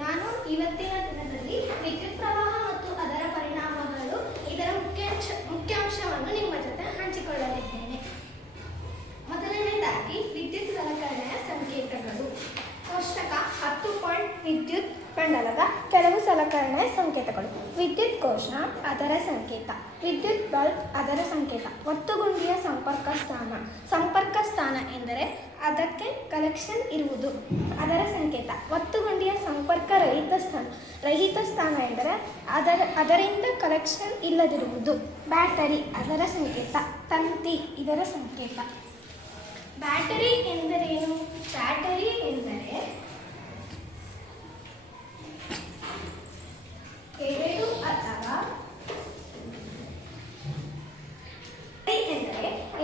ನಾನು ಇವತ್ತಿನ ದಿನದಲ್ಲಿ ವಿದ್ಯುತ್ ಪ್ರವಾಹ ಮತ್ತು ಅದರ ಪರಿಣಾಮಗಳು ಇದರ ಮುಖ್ಯಾಂಶವನ್ನು ನಿಮ್ಮ ಜೊತೆ ಹಂಚಿಕೊಳ್ಳಲಿದ್ದೇನೆ. ಮೊದಲನೇದಾಗಿ ವಿದ್ಯುತ್ ಸಲಕರಣೆಯ ಸಂಕೇತಗಳು. ಕೋಷ್ಟಕ 10 ವಿದ್ಯುತ್ ಮಂಡಲದ ಕೆಲವು ಸಲಕರಣೆಯ ಸಂಕೇತಗಳು. ವಿದ್ಯುತ್ ಕೋಶ ಅದರ ಸಂಕೇತ. ವಿದ್ಯುತ್ ಬಲ್ಬ್ ಅದರ ಸಂಕೇತ. ಒತ್ತುಗುಂಡಿಯ ಸಂಪರ್ಕ ಸ್ಥಾನ ಎಂದರೆ ಅದಕ್ಕೆ ಕನೆಕ್ಷನ್ ಇರುವುದು, ಅದರ ಸಂಕೇತ. ಒತ್ತುಗುಂಡಿಯ ಸಂಪರ್ಕ ರಹಿತ ಸ್ಥಾನ ಎಂದರೆ ಅದರಿಂದ ಕನೆಕ್ಷನ್ ಇಲ್ಲದಿರುವುದು. ಬ್ಯಾಟರಿ ಅದರ ಸಂಕೇತ. ತಂತಿ ಇದರ ಸಂಕೇತ. ಬ್ಯಾಟರಿ ಎಂದರೇನು? ಬ್ಯಾಟರಿ ಎಂದರೆ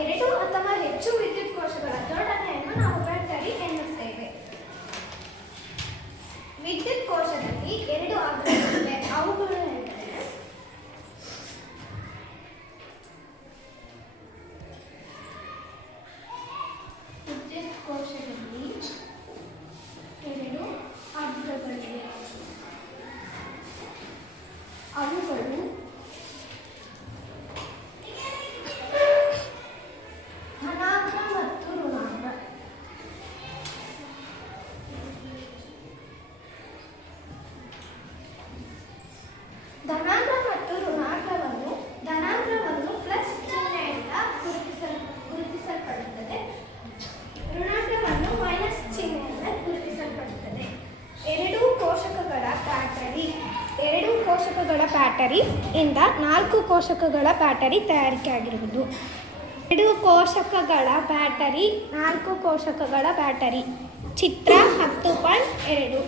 ಎರಡು ಅಥವಾ ಹೆಚ್ಚು ವಿದ್ಯುತ್ ಕೋಶಗಳ ಜೋಡಣೆಯನ್ನು ನಾವು ಬ್ಯಾಟರಿ ಎನ್ನುತ್ತೇವೆ. ವಿದ್ಯುತ್ ಕೋಶದಲ್ಲಿ 2 ಅಗ್ರಗಳಿವೆ. ಅವುಗಳು ಎಂದರೆ ವಿದ್ಯುತ್ ಕೋಶದಲ್ಲಿ 2 ಅಗ್ರಗಳಿವೆ. ಅವುಗಳು ಧನಾಗ್ರ ಮತ್ತು ಋಣಾಗ್ರ. ಧನಾಗ್ರವನ್ನು ಪ್ಲಸ್ ಚಿಹ್ನೆಯಿಂದ ಗುರುತಿಸಲ್ಪಡುತ್ತದೆ. ಋಣಾಗ್ರವನ್ನು ಮೈನಸ್ ಚಿಹ್ನೆಯಿಂದ ಗುರುತಿಸಲ್ಪಡುತ್ತದೆ. 2 ಕೋಶಕಗಳ ಬ್ಯಾಟರಿ ಇಂದ 4 ಕೋಶಕಗಳ ಬ್ಯಾಟರಿ ತಯಾರಿಕೆಯಾಗಿರುವುದು. 2 ಕೋಶಕಗಳ ಬ್ಯಾಟರಿ, 4 ಕೋಶಕಗಳ ಬ್ಯಾಟರಿ. ಚಿತ್ರ 10.2.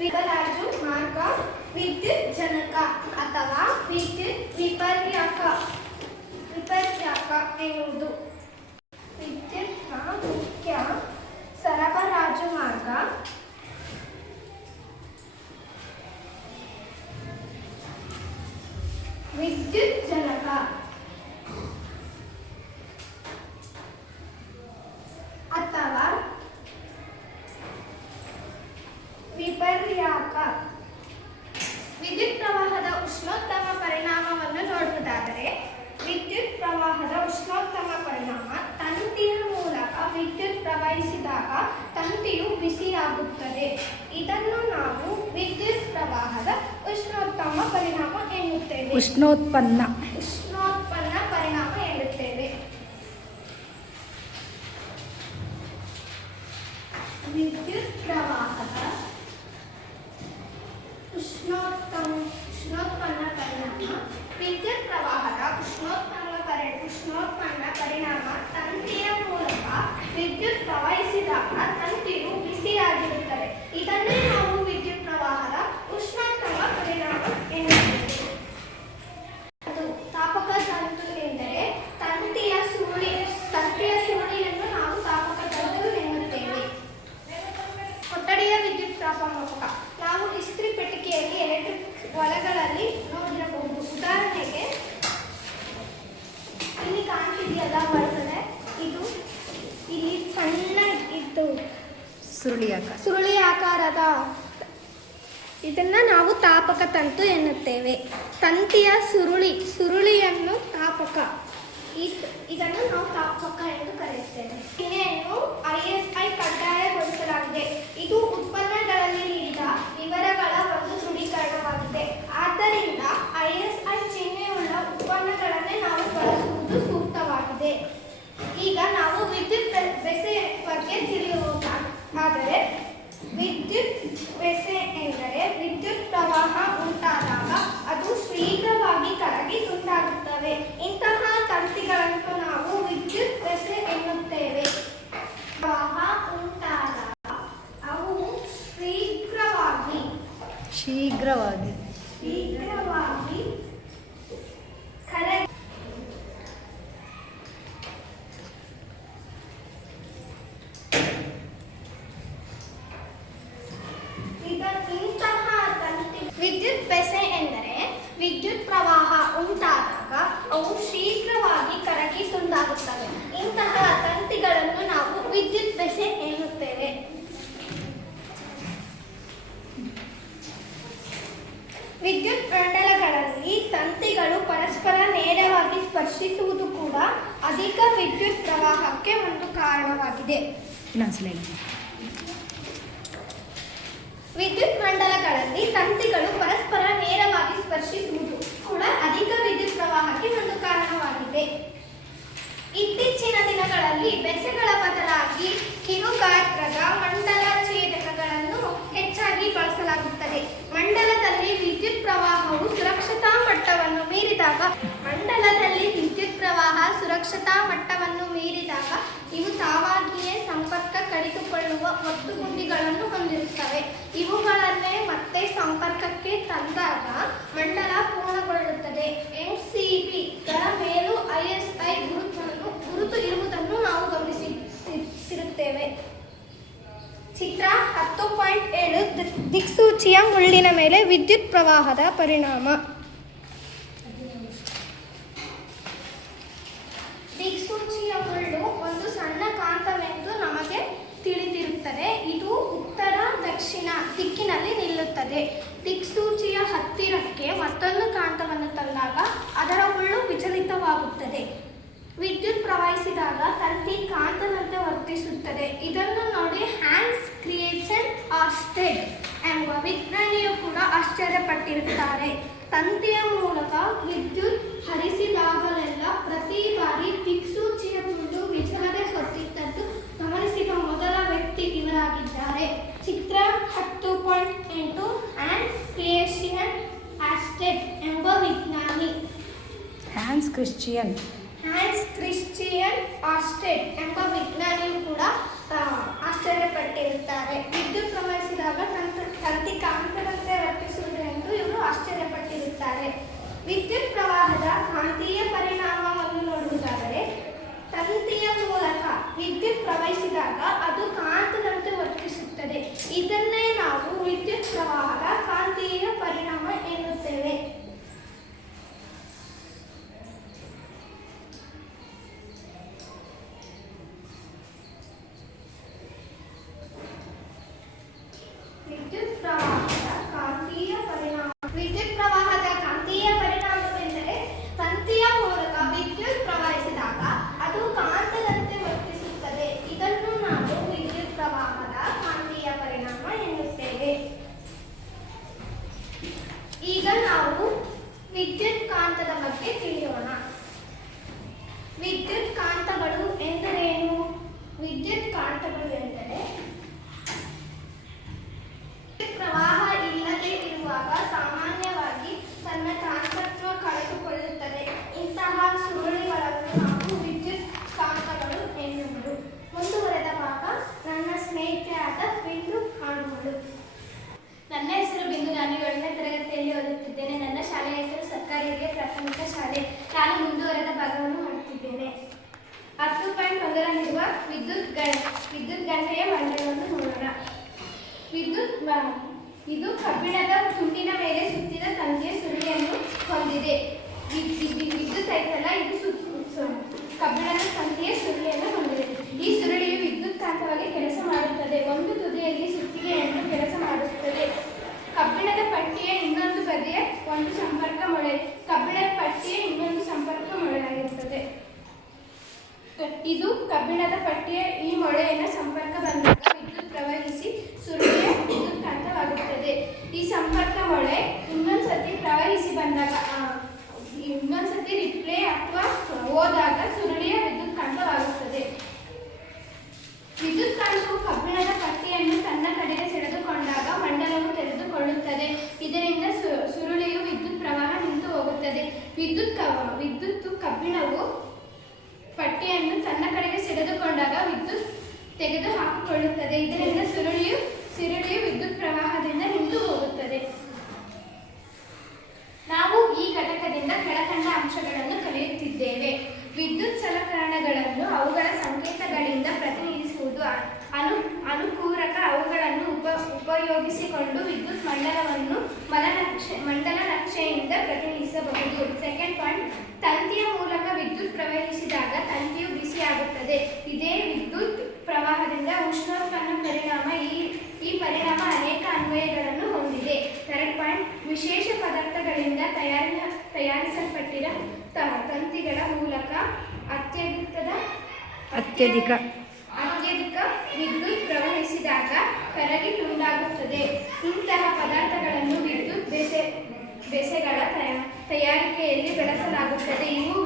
ವಿಭರಾಜು ಮಾರ್ಗ ವಿದ್ಯುತ್ ಜನಕ ಅಥವಾ ವಿದ್ಯುತ್ ವಿಪರ್ಯಾಕ ಎನ್ನುವುದು. ವಿದ್ಯುತ್ನ ಮುಖ್ಯ ಸರಬರಾಜು ಮಾರ್ಗ ವಿದ್ಯುತ್ ಜನಕ ಅಥವಾ ವಿಪರ್ಯಾಕ. ವಿದ್ಯುತ್ ಪ್ರವಾಹದ ಉಷ್ಣೋತ್ತಮ ಪರಿಣಾಮವನ್ನು ನೋಡುವುದಾದರೆ, ವಿದ್ಯುತ್ ಪ್ರವಾಹದ ಉಷ್ಣೋತ್ತಮ ಪರಿಣಾಮ ತಂತಿಯ ಮೂಲಕ ವಿದ್ಯುತ್ ಪ್ರವಹಿಸಿದಾಗ ತಂತಿಯು ಬಿಸಿಯಾಗುತ್ತದೆ. ಇದನ್ನು ನಾವು ವಿದ್ಯುತ್ ಪ್ರವಾಹದ ಉಷ್ಣೋತ್ತಮ ಪರಿಣಾಮ ಎನ್ನುತ್ತೇವೆ. ಉಷ್ಣೋತ್ಪನ್ನ ಪರಿಣಾಮ ಎನ್ನುತ್ತೇವೆ. ವಿದ್ಯುತ್ ಪ್ರವಾಹದ ಉಷ್ಣೋತ್ಪನ್ನ ಪರಿಣಾಮ. ವಿದ್ಯುತ್ ಪ್ರವಾಹದ ಉಷ್ಣೋತ್ಪನ್ನ ಪರಿಣಾಮ ತಂತಿಯ ಮೂಲಕ ವಿದ್ಯುತ್ ಪ್ರವಹಿಸಿದಾಗ ತಂತಿಯು ಬಿಸಿಯಾಗಿರುತ್ತದೆ. ಇದನ್ನೇ ನಾವು ವಿದ್ಯುತ್ ಪ್ರವಾಹದ ಉಷ್ಣೋತ್ತಮ ಪರಿಣಾಮ ಎನ್ನುತ್ತೇವೆ. ತಾಪಕ ತಂತು ಎಂದರೆ ತಂತಿಯ ಸುರುಳಿಯನ್ನು ನಾವು ತಾಪಕ ತಂತು ಎನ್ನುತ್ತೇವೆ. ಕೊಠಡಿಯ ವಿದ್ಯುತ್ ತಾಪಮಾಪಕ. ನಾವು ಇಸ್ತ್ರಿ ಪೆಟ್ಟಿಗೆಯಲ್ಲಿ ಎಲೆಕ್ಟ್ರಿಕ್ ಒಲೆಗಳಲ್ಲಿ ನೋಡಿರಬಹುದು. ಉದಾಹರಣೆಗೆ ಇಲ್ಲಿ ಕಾಣ್ತಿದೆಯಲ್ಲ ಹೊರಗಡೆ, ಇದು ಇಲ್ಲಿ ಸಣ್ಣ ಇದ್ದು ಸುರುಳಿ ಆಕಾರದ ಇದನ್ನ ನಾವು ತಾಪಕ ತಂತು ಎನ್ನುತ್ತೇವೆ. ತಂತಿಯ ಸುರುಳಿಯನ್ನು ತಾಪಕ, ಇದನ್ನು ನಾವು ತಾಪಕ ಎಂದು ಕರೆಯುತ್ತೇವೆ. ಚಿಹ್ನೆಯನ್ನು ISI ಕಡ್ಡಾಯಗೊಳಿಸಲಾಗಿದೆ. ಇದು ಉತ್ಪನ್ನಗಳಲ್ಲಿ ನೀಡಿದ ವಿವರಗಳ ಒಂದು ದೃಢೀಕರಣವಾಗಿದೆ. ಆದ್ದರಿಂದ ISI ಚಿಹ್ನೆಯುಳ್ಳ ಉತ್ಪನ್ನಗಳನ್ನೇ ನಾವು ಬಳಸುವುದು ಸೂಕ್ತವಾಗಿದೆ. ಈಗ ನಾವು ವಿದ್ಯುತ್ ಬೆಸೆ ಬಗ್ಗೆ ತಿಳಿಯುವುದಾದರೆ, ವಿದ್ಯುತ್ ಬೆಸೆ ಎಂದರೆ ವಿದ್ಯುತ್ ಪ್ರವಾಹ ಉಂಟಾದಾಗ ಅದು ಶೀಘ್ರವಾಗಿ ಕರಗಿ ತುಂಡಾಗುತ್ತವೆ. ಇಂತಹ ತಂತಿಗಳನ್ನು ನಾವು ವಿದ್ಯುತ್ ಬೆಸೆ ಎನ್ನುತ್ತೇವೆ. ಪ್ರವಾಹ ಉಂಟಾದಾಗ ಅವು ಶೀಘ್ರವಾಗಿ ಕರಗಿ ವಿದ್ಯುತ್ ಬೆಸೆ ಅಧಿಕ ವಿದ್ಯುತ್ ಪ್ರವಾಹಕ್ಕೆ ಒಂದು ಕಾರಣವಾಗಿದೆ. ವಿದ್ಯುತ್ ಮಂಡಲಗಳಲ್ಲಿ ತಂತಿಗಳು ಪರಸ್ಪರ ನೇರವಾಗಿ ಸ್ಪರ್ಶಿಸುವುದು ಕೂಡ ಅಧಿಕ ವಿದ್ಯುತ್ ಪ್ರವಾಹಕ್ಕೆ ಒಂದು ಕಾರಣವಾಗಿದೆ. ಇತ್ತೀಚಿನ ದಿನಗಳಲ್ಲಿ ಬೆಸೆಗಳ ಬದಲಾಗಿ ಕಿರುಗಾತ್ರದ ಮಂಡಲ ಛೇದಕಗಳನ್ನು ಹೆಚ್ಚಾಗಿ ಬಳಸಲಾಗುತ್ತದೆ. ಮಂಡಲದಲ್ಲಿ ವಿದ್ಯುತ್ ಪ್ರವಾಹವು ಸುರಕ್ಷತಾ ಮಟ್ಟವನ್ನು ಮೀರಿದಾಗ ಇವು ತಾವಾಗಿಯೇ ಸಂಪರ್ಕ ಕಡಿದುಕೊಳ್ಳುವ ಒತ್ತುಗುಂಡಿಗಳನ್ನು ಹೊಂದಿರುತ್ತವೆ. ಇವುಗಳನ್ನೇ ಮತ್ತೆ ಸಂಪರ್ಕಕ್ಕೆ ತಂದಾಗ ಮಂಡಲ ಪೂರ್ಣಗೊಳ್ಳುತ್ತದೆ. MCB ಗಳ ಮೇಲೂ ISI ಗುರುತು ಇರುವುದನ್ನು ನಾವು ಗಮನಿಸುತ್ತಿರುತ್ತೇವೆ. ಚಿತ್ರ 10.7 ದಿಕ್ಸೂಚಿಯ ಮುಳ್ಳಿನ ಮೇಲೆ ವಿದ್ಯುತ್ ಪ್ರವಾಹದ ಪರಿಣಾಮ. ದಿಕ್ಸೂಚಿಯ ಮುಳ್ಳು ಒಂದು ಸಣ್ಣ ಕಾಂತವೆಂದು ನಮಗೆ ತಿಳಿದಿರುತ್ತದೆ. ಇದು ಉತ್ತರ ದಕ್ಷಿಣ ದಿಕ್ಕಿನಲ್ಲಿ ನಿಲ್ಲುತ್ತದೆ. ದಿಕ್ಸೂಚಿಯ ಹತ್ತಿರಕ್ಕೆ ಮತ್ತೊಂದು ಕಾಂತವನ್ನು ತಂದಾಗ ಅದರ ಮುಳ್ಳು ವಿಚಲಿತವಾಗುತ್ತದೆ. ವಿದ್ಯುತ್ ಪ್ರವಹಿಸಿದಾಗ ತಂತಿ ಕಾಂತದಂತೆ ವರ್ತಿಸುತ್ತದೆ. ಇದನ್ನು ನೋಡಿ ಹ್ಯಾನ್ಸ್ ಕ್ರಿಸ್ಟಿಯನ್ ಆರ್ಸ್ಟೆಡ್ ಎಂಬ ವಿಜ್ಞಾನಿಯು ಕೂಡ ಆಶ್ಚರ್ಯಪಟ್ಟಿರುತ್ತಾರೆ. ತಂತಿಯ ಮೂಲಕ ವಿದ್ಯುತ್ ಹರಿಸಿದಾಗಲೆಲ್ಲ ಪ್ರತಿ ಬಾರಿ ದಿಕ್ಸೂಚಿಯ ಮುಳ್ಳು ವಿಚಲನೆ ಹೊಂದಿದ್ದನ್ನು ಗಮನಿಸಿದ ಮೊದಲ ವ್ಯಕ್ತಿ ಇವರಾಗಿದ್ದಾರೆ. ಚಿತ್ರ 10.8 ಹ್ಯಾನ್ಸ್ ಕ್ರಿಸ್ಟಿಯನ್ ಆರ್ಸ್ಟೆಡ್ ಎಂಬ ವಿಜ್ಞಾನಿ. ಹ್ಯಾನ್ಸ್ ಕ್ರಿಸ್ಟಿಯನ್ ಆರ್ಸ್ಟೆಡ್ ಎಂಬ ವಿಜ್ಞಾನಿಯು ಕೂಡ ಆಶ್ಚರ್ಯಪಟ್ಟಿರುತ್ತಾರೆ. ವಿದ್ಯುತ್ ಪ್ರವಹಿಸಿದಾಗ ತಂತಿ ಕಾಂತದಂತೆ ವರ್ತಿಸುವುದು ಎಂದು ಇವರು ಆಶ್ಚರ್ಯಪಟ್ಟಿರುತ್ತಾರೆ. ವಿದ್ಯುತ್ ಪ್ರವಾಹದ ಕಾಂತೀಯ ಪರಿಣಾಮವನ್ನು ನೋಡುವುದಾದರೆ ತಂತಿಯ ಮೂಲಕ ವಿದ್ಯುತ್ ಪ್ರವಹಿಸಿದಾಗ ಅದು ಕಾಂತದಂತೆ ವರ್ತಿಸುತ್ತದೆ. ಇದನ್ನೇ ನಾವು ವಿದ್ಯುತ್ ಪ್ರವಾಹದ ಕಾಂತೀಯ ಪರಿಣಾಮ ಎನ್ನುತ್ತೇವೆ. ವಿದ್ಯುತ್ ಪ್ರವಾಹದ ಕಾಂತೀಯ ಪರಿಣಾಮವೆಂದರೆ ತಂತಿಯ ಮೂಲಕ ವಿದ್ಯುತ್ ಪ್ರವಹಿಸಿದಾಗ ಅದು ಕಾಂತದಂತೆ ವರ್ತಿಸುತ್ತದೆ. ಇದನ್ನು ನಾವು ವಿದ್ಯುತ್ ಪ್ರವಾಹದ ಕಾಂತೀಯ ಪರಿಣಾಮ ಎನ್ನುತ್ತೇವೆ. ಈಗ ನಾವು ವಿದ್ಯುತ್ ಕಾಂತದ ಬಗ್ಗೆ ತಿಳಿಯೋಣ. ವಿದ್ಯುತ್ ಕಾಂತಗಳು ಎಂದರೇನು? ವಿದ್ಯುತ್ ಕಾಂತಗಳು ಎಂದರೆ ಪ್ರವಾಹ ಇಲ್ಲದೆ ಇರುವಾಗ ಸಾಮಾನ್ಯವಾಗಿ ತನ್ನ ಕಾಂತತ್ವ ಕಳೆದುಕೊಳ್ಳುತ್ತದೆ. ಇಂತಹ ಸುರುಳಿಗಳನ್ನು ನಾವು ವಿದ್ಯುತ್ ಕಾಂತಗಳು ಎನ್ನುವರು. ಮುಂದುವರೆದ ಭಾಗ ನನ್ನ ಸ್ನೇಹಿತೆಯಾದ ಬಿಂದು ಕಾಣುವುದು. ನನ್ನ ಹೆಸರು ಬಿಂದು. ನಾನು 7ನೇ ತರಗತಿಯಲ್ಲಿ ಓದುತ್ತಿದ್ದೇನೆ. ನನ್ನ ಶಾಲೆಯ ಹೆಸರು ಸರ್ಕಾರಿ ಹಿರಿಯ ಪ್ರಾಥಮಿಕ ಶಾಲೆ. ನಾನು ಮುಂದುವರೆದ ಭಾಗವನ್ನು ಮಾಡುತ್ತಿದ್ದೇನೆ. 10.1ರಲ್ಲಿರುವ ವಿದ್ಯುತ್ ಗಂಟೆಯ ಮಂಡಲವನ್ನು ನೋಡೋಣ. ಇದು ಕಬ್ಬಿಣದ ತುಂಡಿನ ಮೇಲೆ ಸುತ್ತಿದ ತಂತಿಯ ಸುರುಳಿಯನ್ನು ಹೊಂದಿದೆ. ವಿದ್ಯುತ್ ಐತಲ್ಲ, ಇದು ಕಬ್ಬಿಣದ ತಂತಿಯ ಸುರುಳಿಯನ್ನು ಹೊಂದಿದೆ. ಈ ಸುರುಳಿಯು ವಿದ್ಯುತ್ ಕಾಂತವಾಗಿ ಕೆಲಸ ಮಾಡುತ್ತದೆ. ಒಂದು ತುದಿಯಲ್ಲಿ ಸುತ್ತಿಗೆಯನ್ನು ಕೆಲಸ ಮಾಡುತ್ತದೆ. ಕಬ್ಬಿಣದ ಪಟ್ಟಿಯ ಇನ್ನೊಂದು ಬದಿಯ ಒಂದು ಸಂಪರ್ಕ ಮೊಳೆ, ಕಬ್ಬಿಣದ ಪಟ್ಟಿಯ ಇನ್ನೊಂದು ಸಂಪರ್ಕ ಮೊಳೆಯಾಗಿರುತ್ತದೆ. ಇದು ಕಬ್ಬಿಣದ ಪಟ್ಟಿಯ ಈ ಮೊಳೆಯನ್ನು ಸಂಪರ್ಕ ಬಂದಾಗ ವಿದ್ಯುತ್ ಪ್ರವಹಿಸಿ ಸುರುಳಿಯ ವಿದ್ಯುತ್ ಕಾಂತವಾಗುತ್ತದೆ. ಈ ಸಂಪರ್ಕ ಮೊಳೆ ಇನ್ನೊಂದ್ಸತಿ ಪ್ರವಹಿಸಿ ಬಂದಾಗ ಇನ್ನೊಂದ್ಸತಿ ರಿಪ್ಲೇ ಅಥವಾ ಹೋದಾಗ ಸುರುಳಿಯ ವಿದ್ಯುತ್ ಕಾಂತವಾಗುತ್ತದೆ. ವಿದ್ಯುತ್ ಕಾಂತವು ಕಬ್ಬಿಣದ ಪಟ್ಟಿಯನ್ನು ತನ್ನ ಕಡೆಗೆ ಸೆಳೆದುಕೊಂಡಾಗ ಮಂಡಲವು ತೆರೆದುಕೊಳ್ಳುತ್ತದೆ. ಇದರಿಂದ ಸುರುಳಿಯು ವಿದ್ಯುತ್ ಪ್ರವಾಹ ನಿಂತು ಹೋಗುತ್ತದೆ. ವಿದ್ಯುತ್ ಕಬ್ಬಿಣವು ಪಟ್ಟಿಯನ್ನು ತನ್ನ ಕಡೆಗೆ ಸೆಳೆದುಕೊಂಡಾಗ ವಿದ್ಯುತ್ ತೆಗೆದು ಹಾಕಿಕೊಳ್ಳುತ್ತದೆ. ಇದರಿಂದ ಸುರುಳಿಯು ವಿದ್ಯುತ್ ಪ್ರವಾಹದಿಂದ ನಿಂತು ಹೋಗುತ್ತದೆ. ನಾವು ಈ ಘಟಕದಿಂದ ಕೆಳಕಂಡ ಅಂಶಗಳನ್ನು ಕಲಿಯುತ್ತಿದ್ದೇವೆ. ವಿದ್ಯುತ್ ಸಲಕರಣೆಗಳನ್ನು ಅವುಗಳ ಸಂಕೇತಗಳಿಂದ ಪ್ರತಿನಿಧಿಸುವುದು ಅನುಪೂರಕ. ಅವುಗಳನ್ನು ಉಪಯೋಗಿಸಿಕೊಂಡು ವಿದ್ಯುತ್ ಮಂಡಲವನ್ನು ಮಂಡಲ ನಕ್ಷೆಯಿಂದ ಪ್ರತಿನಿಧಿಸಬಹುದು. ಸೆಕೆಂಡ್ ಪಾಯಿಂಟ್, ತಂತಿಯ ಮೂಲಕ ವಿದ್ಯುತ್ ಪ್ರವಹಿಸಿದಾಗ ತಂತಿಯು ಬಿಸಿಯಾಗುತ್ತದೆ. ಇದೇ ವಿದ್ಯುತ್ ಪ್ರವಾಹದಿಂದ ಉಷ್ಣೋತ್ಪನ್ನ ಪರಿಣಾಮ. ಈ ಪರಿಣಾಮ ಅನೇಕ ಅನ್ವಯಗಳನ್ನು ಹೊಂದಿದೆ. ಥರ್ಡ್ ಪಾಯಿಂಟ್, ವಿಶೇಷ ಪದಾರ್ಥಗಳಿಂದ ತಯಾರಿಸಲ್ಪಟ್ಟಿರುವ ತಂತಿಗಳ ಮೂಲಕ ಅತ್ಯಧಿಕ ವಿದ್ಯುತ್ ಪ್ರವಹಿಸಿದಾಗ ಕರಗಿ ತುಂಡಾಗುತ್ತದೆ. ಇಂತಹ ಪದಾರ್ಥಗಳನ್ನು ವಿದ್ಯುತ್ ಬೆಸೆಗಳ ತಯಾರಿಕೆಯಲ್ಲಿ ಬಳಸಲಾಗುತ್ತದೆ. ಇವು